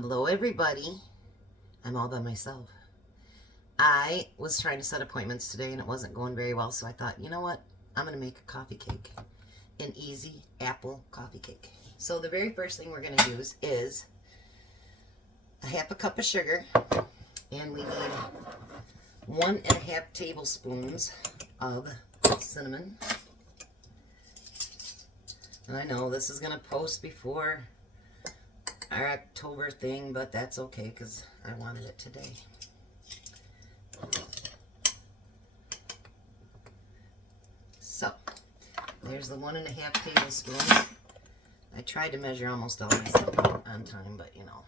Hello everybody. I'm all by myself. I was trying to set appointments today and it wasn't going very well, so I thought, you know what? I'm going to make a coffee cake. An easy apple coffee cake. So the very first thing we're going to use is a half a cup of sugar, and we need 1.5 tablespoons of cinnamon. And I know this is going to post before our October thing, but that's okay because I wanted it today. So, there's the 1.5 tablespoons. I tried to measure almost all these on time, but you know,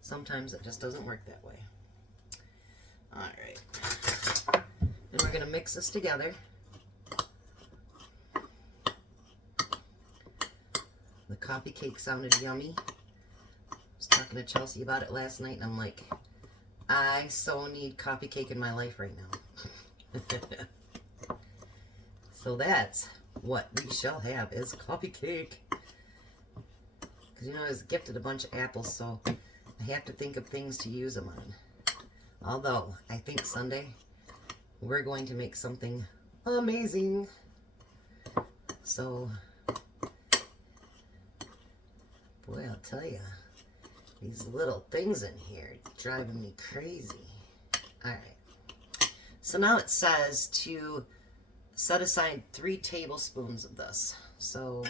sometimes it just doesn't work that way. Alright. Then we're going to mix this together. The coffee cake sounded yummy. I was talking to Chelsea about it last night, and I'm like, I so need coffee cake in my life right now. So that's what we shall have, is coffee cake. Because, you know, I was gifted a bunch of apples, so I have to think of things to use them on. Although, I think Sunday, we're going to make something amazing. So, boy, I'll tell you, these little things in here are driving me crazy. Alright. So now it says to set aside 3 tablespoons of this. So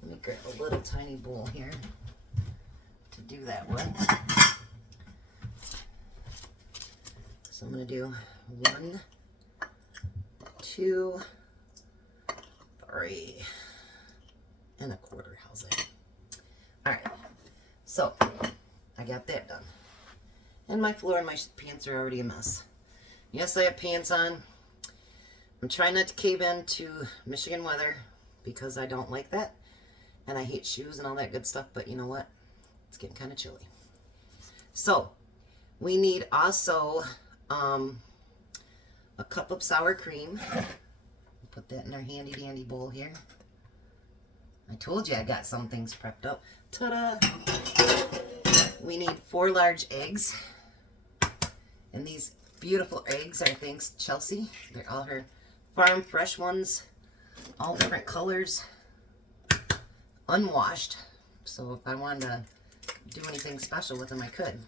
let me grab a little tiny bowl here to do that with. So I'm going to do 1, 2, 3 and a quarter. How's that? Alright, so I got that done. And my floor and my pants are already a mess. Yes, I have pants on. I'm trying not to cave in to Michigan weather because I don't like that. And I hate shoes and all that good stuff, but you know what? It's getting kind of chilly. So, we need also a cup of sour cream. Put that in our handy dandy bowl here. I told you I got some things prepped up. Ta-da! We need 4 large eggs. And these beautiful eggs are thanks to Chelsea. They're all her farm fresh ones. All different colors. Unwashed. So if I wanted to do anything special with them, I could.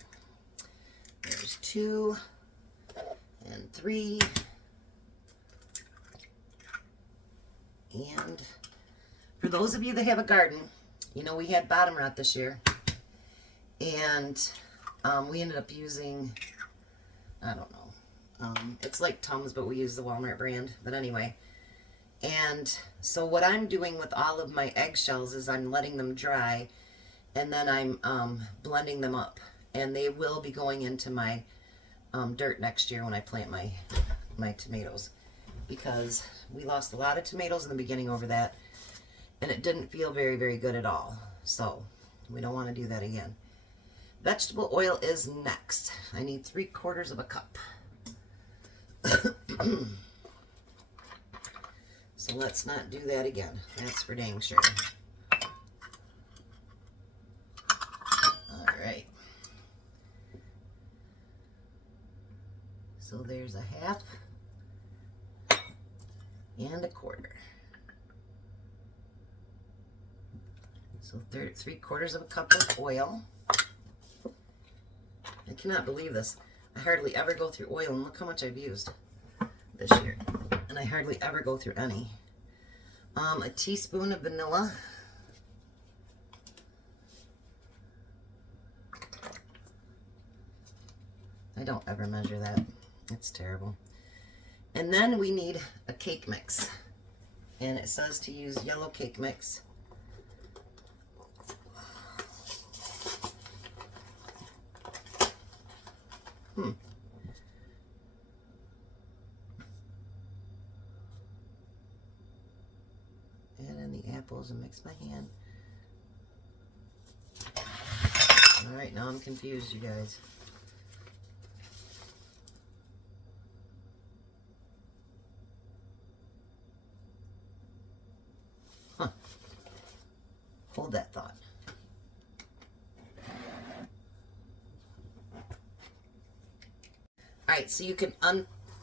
There's 2 and 3. And for those of you that have a garden, you know we had bottom rot this year, and we ended up using, I don't know, it's like Tums, but we use the Walmart brand, but anyway. And so what I'm doing with all of my eggshells is I'm letting them dry, and then I'm blending them up, and they will be going into my dirt next year when I plant my tomatoes, because we lost a lot of tomatoes in the beginning over that, and it didn't feel very, very good at all. So we don't want to do that again. Vegetable oil is next. I need 3/4 of a cup. So let's not do that again. That's for dang sure. Alright. So there's a 1/2 and a 1/4. So 3/4 of a cup of oil. I cannot believe this. I hardly ever go through oil, and look how much I've used this year. And I hardly ever go through any. A teaspoon of vanilla. I don't ever measure that. It's terrible. And then we need a cake mix. And it says to use yellow cake mix. Add in the apples and mix by hand. Alright, now I'm confused, you guys. Hold that thought. right, so you can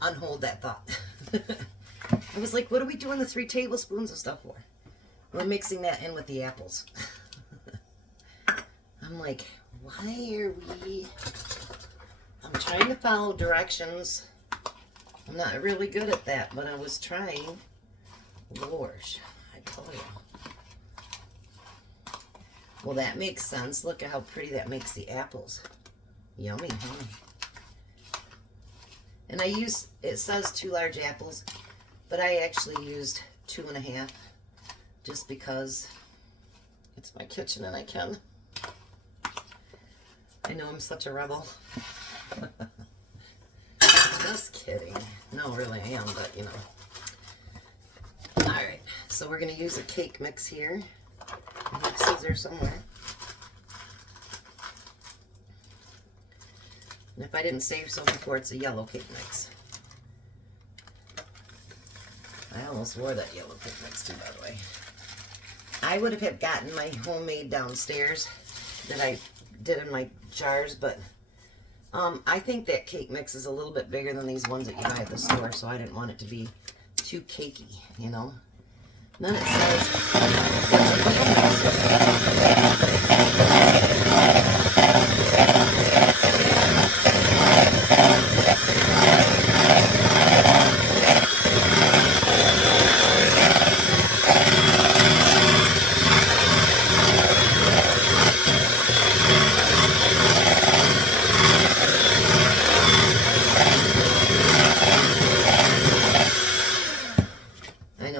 unhold that thought. I was like, what are we doing the 3 tablespoons of stuff for? We're mixing that in with the apples. I'm like, why are we... I'm trying to follow directions. I'm not really good at that, but I was trying. Lord, I told you. Well, that makes sense. Look at how pretty that makes the apples. Yummy, huh? And I use, it says 2 large apples, but I actually used 2.5 just because it's my kitchen and I can. I know I'm such a rebel. Just kidding. No, really I am, but you know. Alright, so we're going to use a cake mix here. I have scissors somewhere. And if I didn't save some before, it's a yellow cake mix. I almost wore that yellow cake mix too, by the way. I would have gotten my homemade downstairs that I did in my jars, but I think that cake mix is a little bit bigger than these ones that you buy at the store, so I didn't want it to be too cakey, you know. And then it says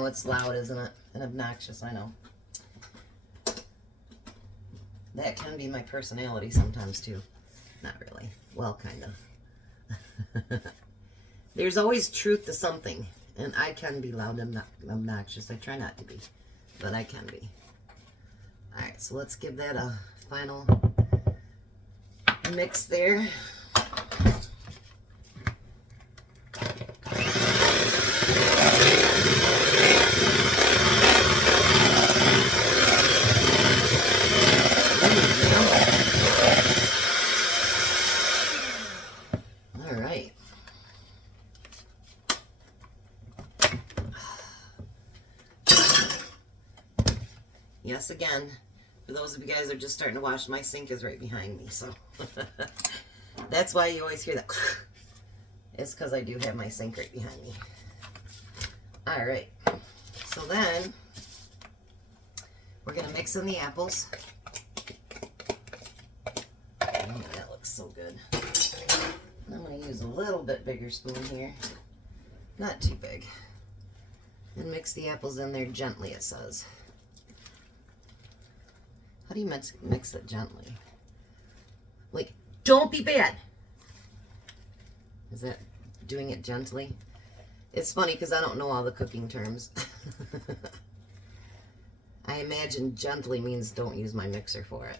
it's loud, isn't it? And obnoxious, I know. That can be my personality sometimes too. Not really. Well, kind of. There's always truth to something. And I can be loud and obnoxious. I try not to be. But I can be. Alright, so let's give that a final mix there. Yes, again, for those of you guys that are just starting to wash, my sink is right behind me, so that's why you always hear that. It's because I do have my sink right behind me. All right, so then we're going to mix in the apples. Oh, that looks so good. I'm going to use a little bit bigger spoon here, not too big, and mix the apples in there gently, it says. How do you mix it gently? Like, don't be bad. Is that doing it gently? It's funny because I don't know all the cooking terms. I imagine gently means don't use my mixer for it.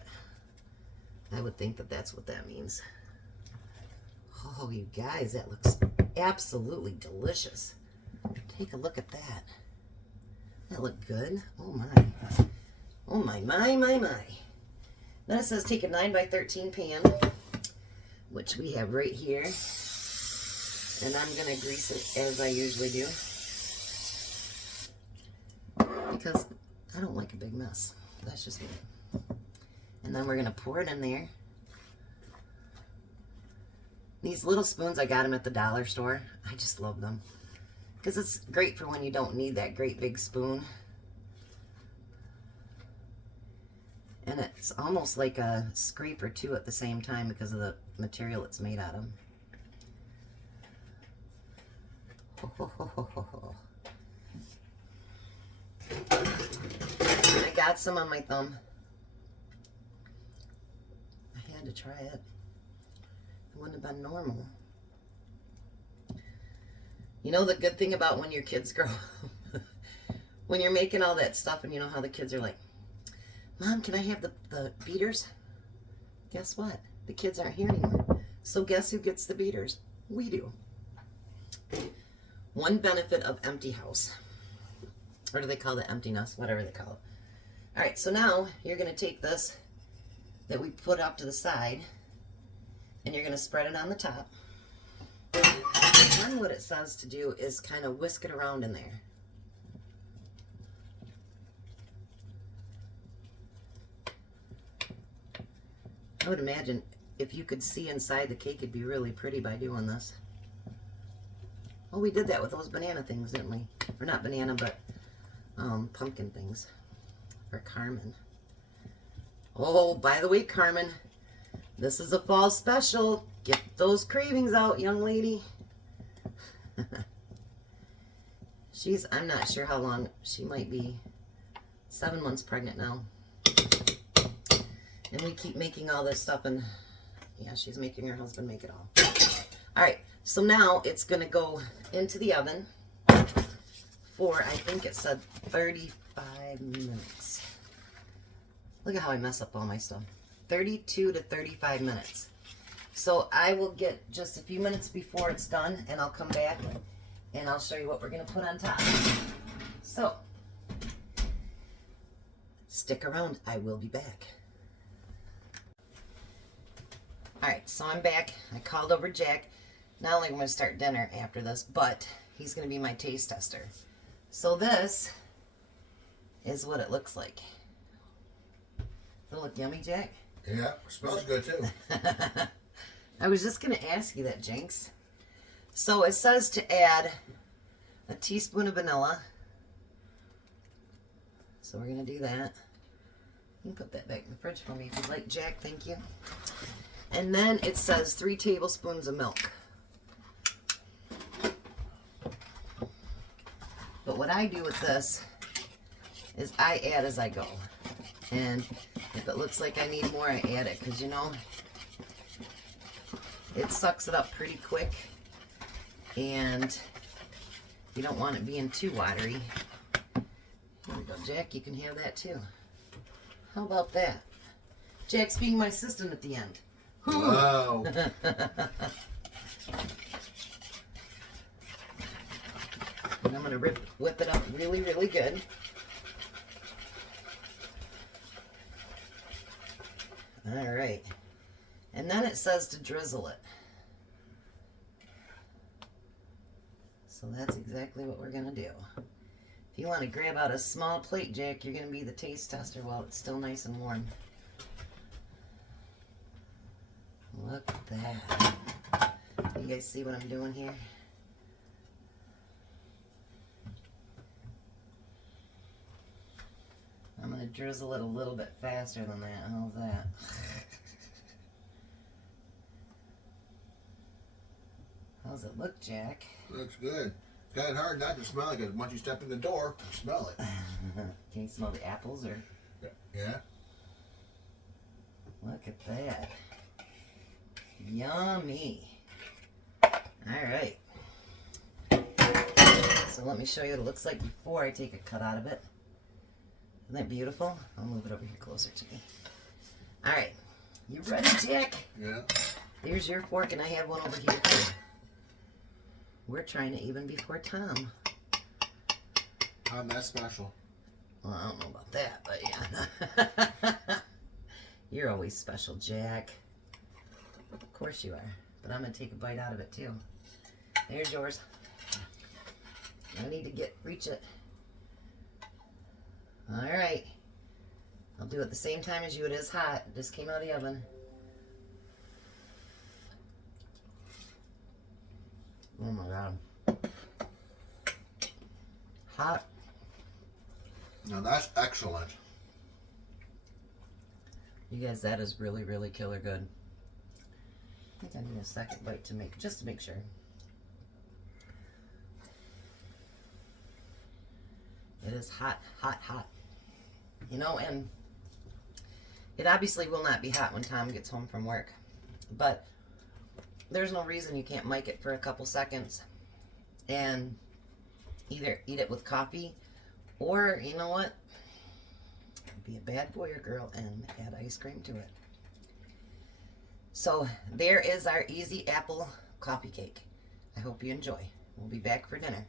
I would think that that's what that means. Oh, you guys, that looks absolutely delicious. Take a look at that. That looked good. Oh my. Oh my. Then it says take a 9x13 pan, which we have right here. And I'm going to grease it as I usually do, because I don't like a big mess. That's just me. And then we're going to pour it in there. These little spoons, I got them at the dollar store. I just love them, because it's great for when you don't need that great big spoon. And it's almost like a scrape or two at the same time because of the material it's made out of. I got some on my thumb. I had to try it. It wouldn't have been normal. You know the good thing about when your kids grow up, when you're making all that stuff and you know how the kids are like, Mom, can I have the beaters? Guess what? The kids aren't here anymore. So guess who gets the beaters? We do. One benefit of empty house. Or do they call it empty nest? Whatever they call it. Alright, so now you're going to take this that we put up to the side and you're going to spread it on the top. Then what it says to do is kind of whisk it around in there. I would imagine if you could see inside the cake, it'd be really pretty by doing this. Oh, we did that with those banana things, didn't we? Or not banana, but pumpkin things for Carmen. Oh, by the way, Carmen, this is a fall special. Get those cravings out, young lady. I'm not sure how long, she might be 7 months pregnant now. And we keep making all this stuff, and yeah, she's making her husband make it all. All right, so now it's going to go into the oven for, I think it said 35 minutes. Look at how I mess up all my stuff. 32 to 35 minutes. So I will get just a few minutes before it's done, and I'll come back and I'll show you what we're going to put on top. So stick around. I will be back. All right, so I'm back. I called over Jack. Not only am I going to start dinner after this, but he's going to be my taste tester. So this is what it looks like. Does it look yummy, Jack? Yeah, it smells good too. I was just going to ask you that, Jinx. So it says to add a teaspoon of vanilla. So we're going to do that. You can put that back in the fridge for me if you'd like, Jack. Thank you. And then it says 3 tablespoons of milk. But what I do with this is I add as I go. And if it looks like I need more, I add it. Because, you know, it sucks it up pretty quick. And you don't want it being too watery. Here we go, Jack. You can have that too. How about that? Jack's being my assistant at the end. Wow. And I'm going to whip it up really, really good. All right. And then it says to drizzle it. So that's exactly what we're going to do. If you want to grab out a small plate, Jack, you're going to be the taste tester while it's still nice and warm. Look at that. You guys see what I'm doing here? I'm going to drizzle it a little bit faster than that. How's that? How's it look, Jack? Looks good. It's kind of hard not to smell it because once you step in the door, you smell it. Can you smell the apples? Or? Yeah. Look at that. Yummy. Alright. So let me show you what it looks like before I take a cut out of it. Isn't that beautiful? I'll move it over here closer to me. Alright. You ready, Jack? Yeah. Here's your fork, and I have one over here too. We're trying to even before Tom. I'm that special. Well, I don't know about that, but yeah. You're always special, Jack. Of course you are. But I'm going to take a bite out of it too. There's yours. I need to reach it. Alright. I'll do it the same time as you. It is hot. It just came out of the oven. Oh my God. Hot. Now that's excellent. You guys, that is really, really killer good. I think I need a second bite just to make sure. It is hot, hot, hot. You know, and it obviously will not be hot when Tom gets home from work. But there's no reason you can't mic it for a couple seconds and either eat it with coffee or, you know what, be a bad boy or girl and add ice cream to it. So there is our easy apple coffee cake. I hope you enjoy. We'll be back for dinner.